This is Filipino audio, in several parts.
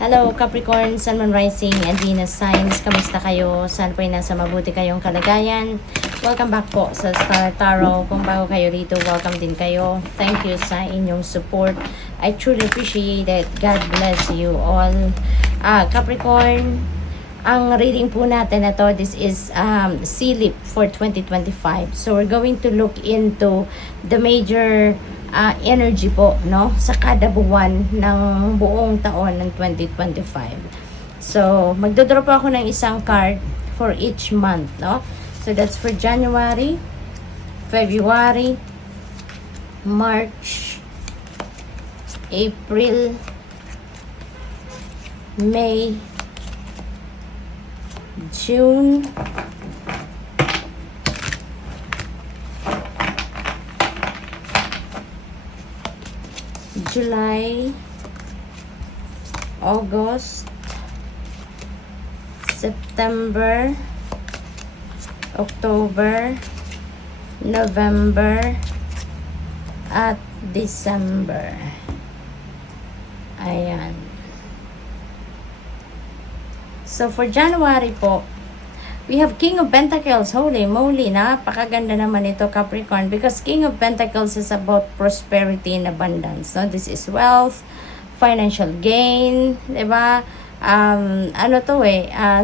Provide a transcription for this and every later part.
Hello Capricorn, Sun, Moon, Rising, and Venus signs. Kamusta kayo? Saan po ay nasa mabuti kayong kalagayan? Welcome back po sa Star Tarot. Kung bago kayo rito, welcome din kayo. Thank you sa inyong support. I truly appreciate it. God bless you all. Capricorn, ang reading po natin na to, this is Silip for 2025. So we're going to look into the major energy po, no, sa kada buwan ng buong taon ng 2025. So magdodraw po ako ng isang card for each month, no. So that's for January, February, March, April, May, June, July, August, September, October, November, at December. Ayan. So for January po, we have King of Pentacles. Holy moly, napakaganda naman ito, Capricorn, because King of Pentacles is about prosperity and abundance. No? This is wealth, financial gain, diba?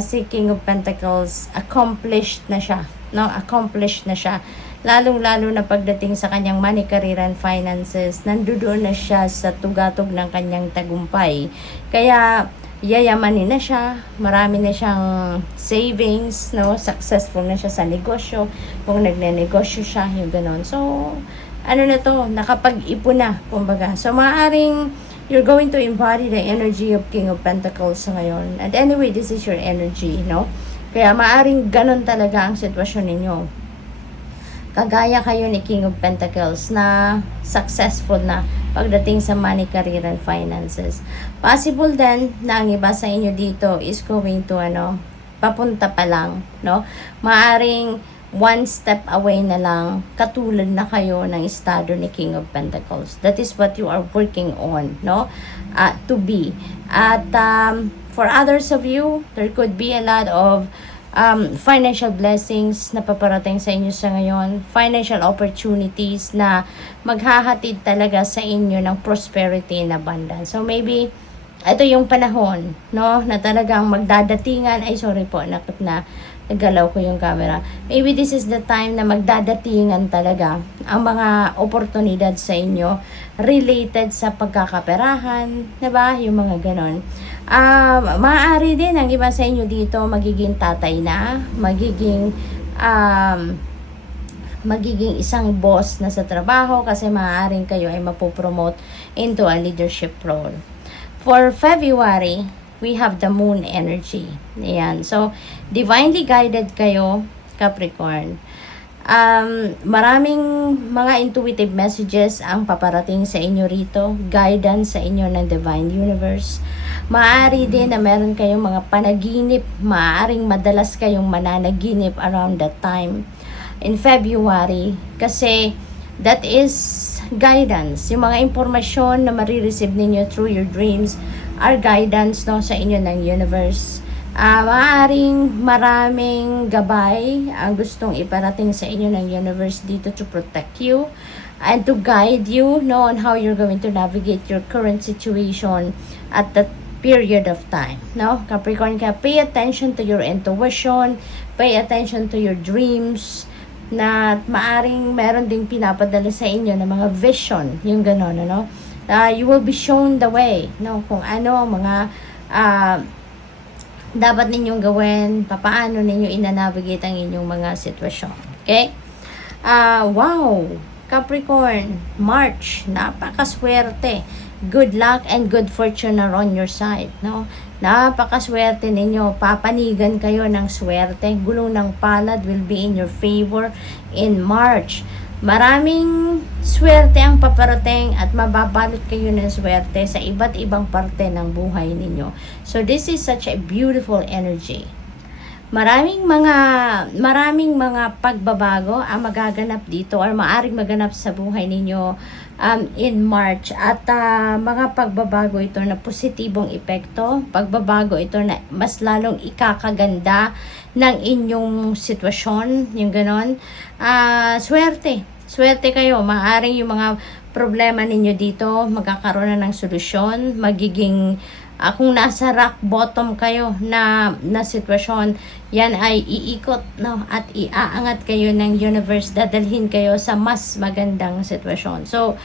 Si King of Pentacles, accomplished na siya. No? Accomplished na siya. Lalong-lalo na pagdating sa kanyang money, career, and finances, nandoon na siya sa tugatog ng kanyang tagumpay. Kaya, yayamanin na siya, marami na siyang savings, no? Successful na siya sa negosyo, kung nagne-negosyo siya, yung gano'n. So, ano na to, nakapag-ipon na, kumbaga. So, maaaring you're going to embody the energy of King of Pentacles ngayon. And anyway, this is your energy, no? Kaya maaaring gano'n talaga ang sitwasyon ninyo. Kagaya kayo ni King of Pentacles na successful na pagdating sa money, career, and finances. Possible din na ang iba sa inyo dito is going to papunta pa lang, no? Maaring one step away na lang, katulad na kayo ng estado ni King of Pentacles. That is what you are working on, no? To be. At for others of you, there could be a lot of financial blessings na paparating sa inyo sa ngayon, financial opportunities na maghahatid talaga sa inyo ng prosperity and abundance. So maybe ito yung panahon, no, na talagang magdadatingan, nagalaw ko yung camera. Maybe this is the time na magdadatingan talaga ang mga oportunidad sa inyo related sa pagkakaperahan, diba? Yung mga ganon. Maaari din ang iba sa inyo dito magiging tatay na, magiging isang boss na sa trabaho kasi maaaring kayo ay mapopromote into a leadership role. For February, we have the moon energy. Ayan. So, divinely guided kayo, Capricorn. Maraming mga intuitive messages ang paparating sa inyo rito. Guidance sa inyo ng divine universe. Maaari din na meron kayong mga panaginip. Maaaring madalas kayong mananaginip around that time in February. Kasi that is guidance. Yung mga impormasyon na marireceive ninyo through your dreams are guidance, no, sa inyo ng universe. Maaaring maraming gabay ang gustong iparating sa inyo ng universe dito to protect you and to guide you, no, on how you're going to navigate your current situation at that period of time, no, Capricorn. Kaya pay attention to your intuition, pay attention to your dreams, na maaring meron ding pinapadala sa inyo ng mga vision, yung gano'n, ano. You will be shown the way, no, kung ano mga dapat ninyong gawin, papaano ninyo ina-navigate ang inyong mga sitwasyon. Okay? Wow! Capricorn, March, napakaswerte. Good luck and good fortune are on your side, no? Napakaswerte ninyo. Papanigan kayo ng swerte. Gulong ng palad will be in your favor in March. Maraming swerte ang paparating at mababalot kayo ng swerte sa iba't ibang parte ng buhay ninyo. So this is such a beautiful energy. maraming mga pagbabago ang magaganap dito or maaring maganap sa buhay ninyo in March, at mga pagbabago ito na positibong epekto, pagbabago ito na mas lalong ikakaganda ng inyong sitwasyon, yung ganon. Swerte kayo, maaring yung mga problema ninyo dito magkakaroon na ng solusyon, magiging kung nasa rock bottom kayo na sitwasyon, yan ay iikot, no, at iaangat kayo ng universe, dadalhin kayo sa mas magandang sitwasyon. So,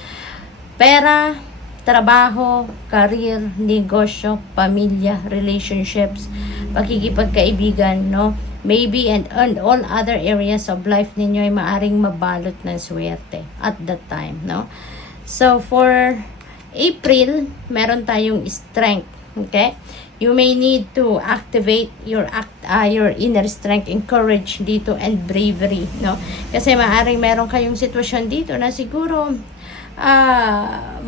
pera, trabaho, career, negosyo, pamilya, relationships, pakikipagkaibigan, no, maybe and all other areas of life ninyo ay maaring mabalot ng swerte at that time, no. So, for April, meron tayong strength. Okay? You may need to activate your inner strength and courage dito and bravery, no? Kasi maaring meron kayong sitwasyon dito na siguro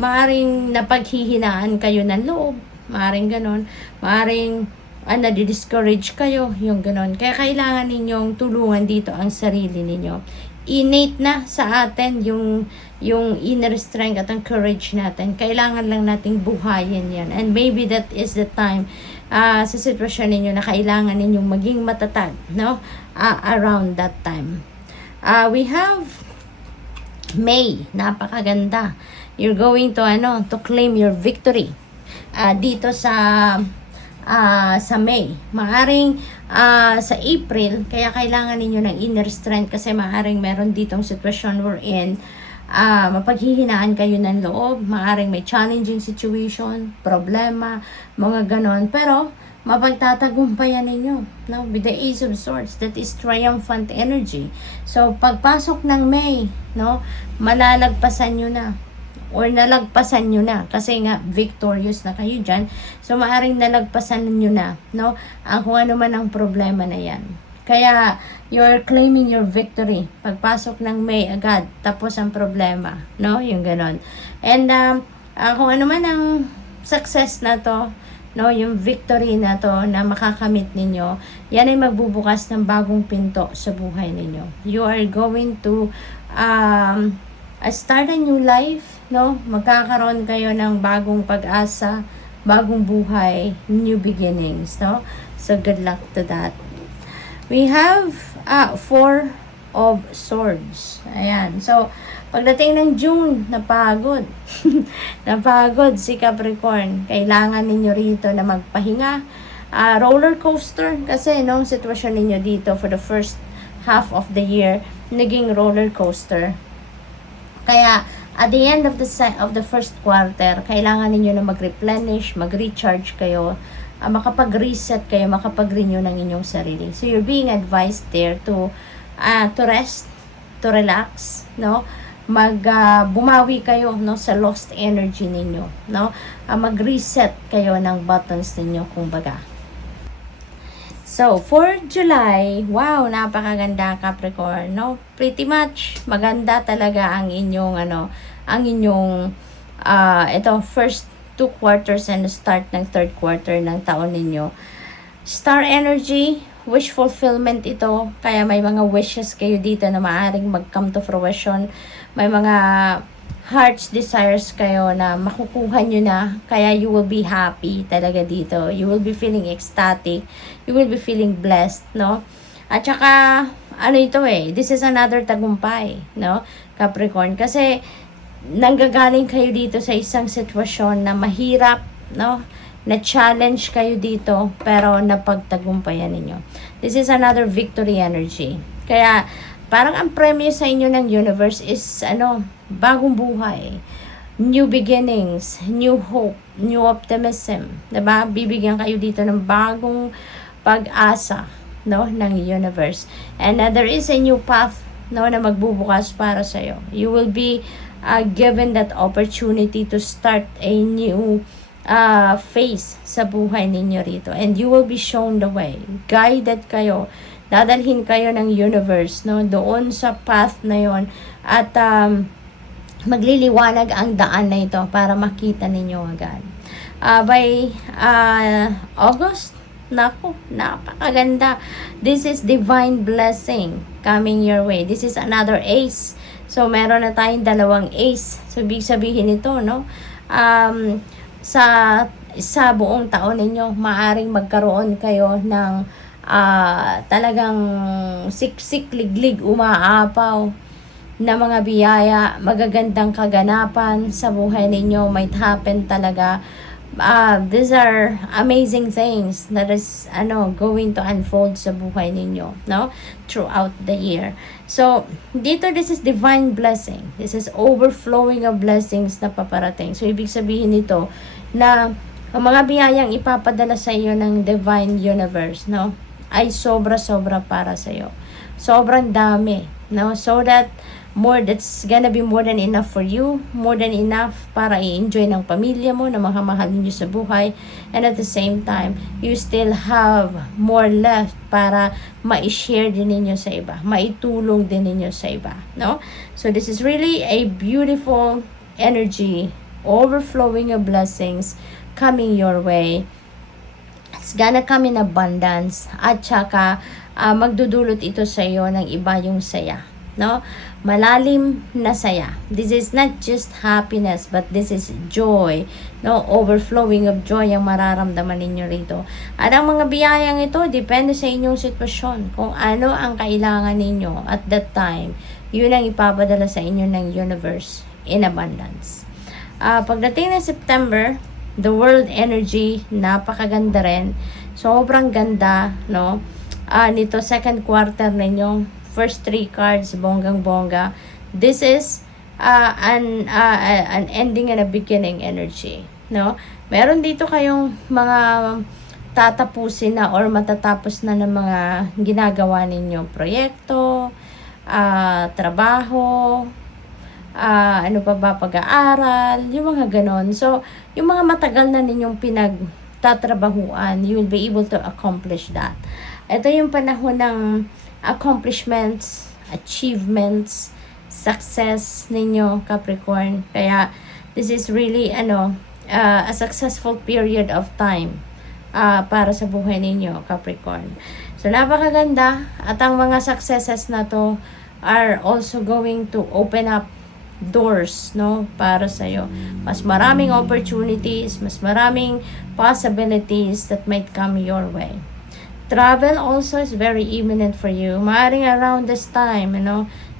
maaring napaghihinaan kayo ng loob, maaring ganon, maaring nadi-discourage kayo, yung ganon. Kaya kailangan ninyong tulungan dito ang sarili ninyo. Innate na sa atin yung inner strength at ang courage natin. Kailangan lang nating buhayin yan. And maybe that is the time sa sitwasyon ninyo na kailangan ninyong maging matatag, no? Around that time. We have May. Napakaganda. You're going to claim your victory. Dito sa May. Maaring sa April, kaya kailangan ninyo ng inner strength kasi maaring meron ditong sitwasyon we're in, mapaghihinaan kayo ng loob, maaring may challenging situation, problema, mga ganon, pero mapagtatagumpayan ninyo, no? With the Ace of Swords, that is triumphant energy. So, pagpasok ng May, no, malalagpasan nyo na or nalagpasan nyo na kasi nga victorious na kayo dyan. So maaring nalagpasan nyo na, no, ang kung ano man ang problema na yan. Kaya you're claiming your victory pagpasok ng May agad, tapos ang problema, no, yung ganon. And kung ano man ang success na to, no, yung victory na to na makakamit ninyo, yan ay magbubukas ng bagong pinto sa buhay ninyo. You are going to start a new life, no? Magkakaroon kayo ng bagong pag-asa, bagong buhay, new beginnings, no? So, good luck to that. We have Four of Swords. Ayan. So, pagdating ng June, napagod. Napagod si Capricorn. Kailangan ninyo rito na magpahinga. Roller coaster. Kasi, no, sitwasyon ninyo dito for the first half of the year, naging roller coaster. Kaya, at the end of the first quarter, kailangan ninyo na mag-replenish, mag-recharge kayo, makapag-reset kayo, makapag-renew ng inyong sarili. So, you're being advised there to rest, to relax, no? Bumawi kayo, no, sa lost energy ninyo, no? Mag-reset kayo ng buttons ninyo, kumbaga. So, for July, wow, napakaganda Capricorn, no? Pretty much maganda talaga ang inyong ito first 2 quarters and the start ng 3rd quarter ng taon ninyo. Star energy, wish fulfillment ito, kaya may mga wishes kayo dito na maaaring mag-come to fruition. May mga heart's desires kayo na makukuha nyo na, kaya you will be happy talaga dito. You will be feeling ecstatic. You will be feeling blessed, no? At saka, this is another tagumpay, no? Capricorn. Kasi, nanggagaling kayo dito sa isang sitwasyon na mahirap, no? Na challenge kayo dito, pero napagtagumpayan ninyo. This is another victory energy. Kaya, parang ang premyo sa inyo ng universe is, bagong buhay, new beginnings, new hope, new optimism, diba? Bibigyan kayo dito ng bagong pag-asa, no, ng universe. And there is a new path, no, na magbubukas para sa iyo. You will be given that opportunity to start a new phase sa buhay ninyo rito. And you will be shown the way. Guided kayo. Dadalhin kayo ng universe, no, doon sa path na yon. At magliliwanag ang daan na ito para makita ninyo agad. By August, Naku, napakaganda. This is divine blessing coming your way. This is another ace. So, meron na tayong dalawang ace. So, ibig sabihin nito, no? Sa buong taon ninyo, maaring magkaroon kayo ng talagang siksik, liglig, umaapaw na mga biyaya, magagandang kaganapan sa buhay ninyo. Might happen talaga. These are amazing things that is going to unfold sa buhay ninyo, no, throughout the year. So dito, this is divine blessing, this is overflowing of blessings na paparating. So ibig sabihin nito na ang mga biyayang ipapadala sa iyo ng divine universe, no, ay sobra-sobra para sa iyo, sobrang dami, no, so that that's gonna be more than enough for you, more than enough para i-enjoy ng pamilya mo, na mga mahal niyo sa buhay, and at the same time, you still have more left para ma-share din ninyo sa iba, maitulong din ninyo sa iba, no? So this is really a beautiful energy, overflowing of blessings coming your way. It's gonna come in abundance, at saka magdudulot ito sa iyo ng iba yung saya, no? Malalim na saya. This is not just happiness, but this is joy, no? Overflowing of joy ang mararamdaman ninyo rito. At ang mga biyayang ito, depende sa inyong sitwasyon. Kung ano ang kailangan ninyo at that time, yun ang ipapadala sa inyo ng universe in abundance. Pagdating ng September, the world energy, napakaganda rin. Sobrang ganda, no? Nito second quarter ninyo, first 3 cards, bonggang-bongga. This is an ending and a beginning energy, no? Meron dito kayong mga tatapusin na or matatapos na ng mga ginagawa ninyo, proyekto, trabaho, ano pa ba, pag-aaral, yung mga ganon. So, yung mga matagal na ninyong pinagtatrabahuan, you will be able to accomplish that. Ito yung panahon ng accomplishments, achievements, success ninyo, Capricorn. Kaya this is really a successful period of time para sa buhay ninyo, Capricorn. So napakaganda, at ang mga successes na to are also going to open up doors, no, para sa iyo. Mas maraming opportunities, mas maraming possibilities that might come your way. Travel also is very imminent for you. Maaring around this time,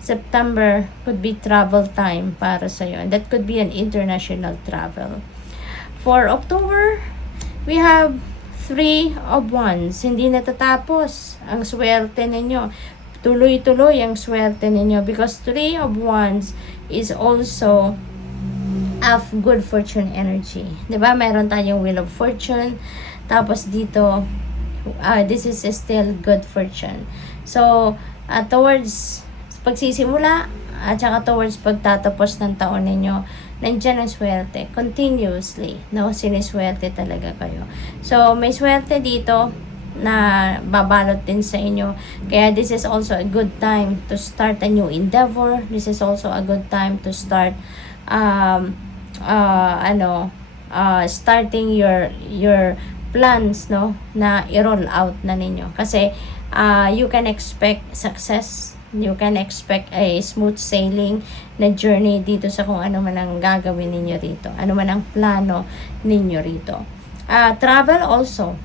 September could be travel time para sa iyo. And that could be an international travel. For October, we have 3 of Wands. Hindi natatapos ang swerte ninyo. Tuloy-tuloy ang swerte ninyo, because 3 of Wands is also of good fortune energy. Diba? Meron tayong Wheel of Fortune. Tapos dito, this is still good fortune. So, towards pagsisimula at saka towards pagtatapos ng taon ninyo, nandiyan ang swerte. Continuously, no? Siniswerte talaga kayo. So, may swerte dito na babalot din sa inyo. Kaya this is also a good time to start a new endeavor. This is also a good time to start starting your plans, no, na i-roll out na ninyo. Kasi you can expect success, you can expect a smooth sailing na journey dito sa kung ano man ang gagawin ninyo rito, ano man ang plano ninyo rito. Travel also,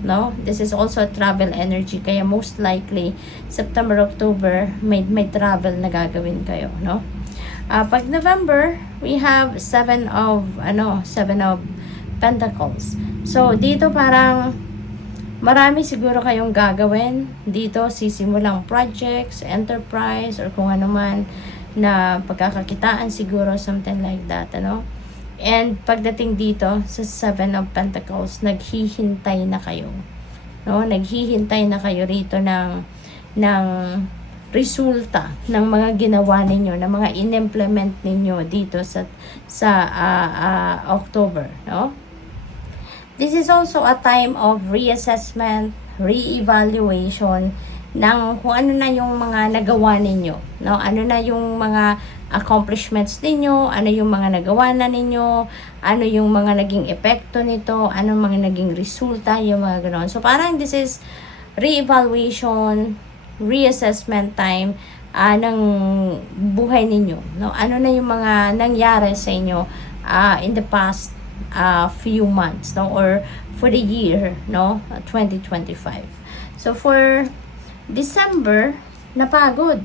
no, this is also travel energy, kaya most likely September, October may travel na gagawin kayo, no. Pag November, we have 7 of Pentacles. So, dito parang marami siguro kayong gagawin. Dito, sisimulang projects, enterprise, or kung ano man na pagkakakitaan siguro, something like that, And pagdating dito sa 7 of Pentacles, naghihintay na kayo. No? Naghihintay na kayo rito ng resulta ng mga ginawa ninyo, ng mga in-implement ninyo dito sa October, no? This is also a time of reassessment, re-evaluation ng kung ano na yung mga nagawa ninyo, no? Ano na yung mga accomplishments ninyo, ano yung mga nagawa na ninyo, ano yung mga naging epekto nito, ano mga naging resulta, yung mga ganoon. So, parang this is re-evaluation, reassessment time ng buhay ninyo. No? Ano na yung mga nangyari sa inyo in the past few months, no? Or for the year, no? 2025. So, for December, napagod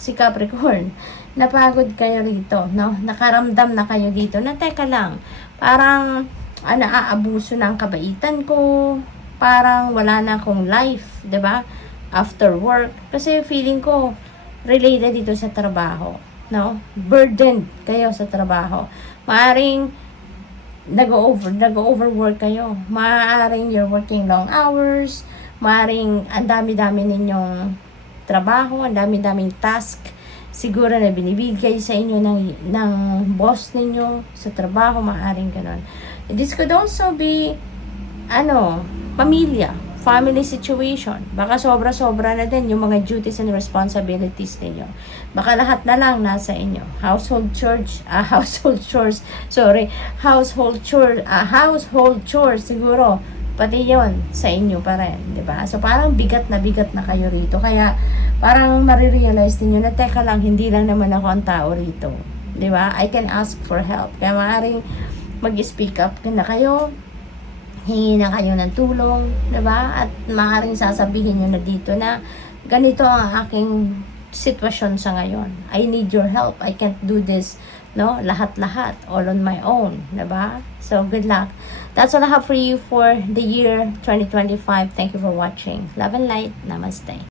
si Capricorn. Napagod kayo rito, no? Nakaramdam na kayo dito na teka lang, parang naaabuso ng kabaitan ko, parang wala na akong life, 'di ba? After work, kasi feeling ko related dito sa trabaho, no? Burdened kayo sa trabaho. Maaring nag-overwork kayo. Maaring you're working long hours, maaring ang dami-dami ninyong trabaho, ang dami-daming task siguro na binibigay sa inyo ng boss ninyo sa trabaho, maaring ganun. This could also be pamilya, family situation. Baka sobra-sobra na din yung mga duties and responsibilities ninyo. Baka lahat na lang nasa inyo. Household chores siguro. Pati yon sa inyo pa rin, di ba? So, parang bigat na kayo rito. Kaya, parang marirealize niyo na, teka lang, hindi lang naman ako ang tao rito. Di ba? I can ask for help. Kaya, maaaring mag-speak up na kayo, hingi na kayo ng tulong, di ba? At maaaring sasabihin nyo na dito na, ganito ang aking sitwasyon sa ngayon. I need your help. I can't do this, no? Lahat-lahat, all on my own, di ba? So, good luck. That's all I have for you for the year 2025. Thank you for watching. Love and light. Namaste.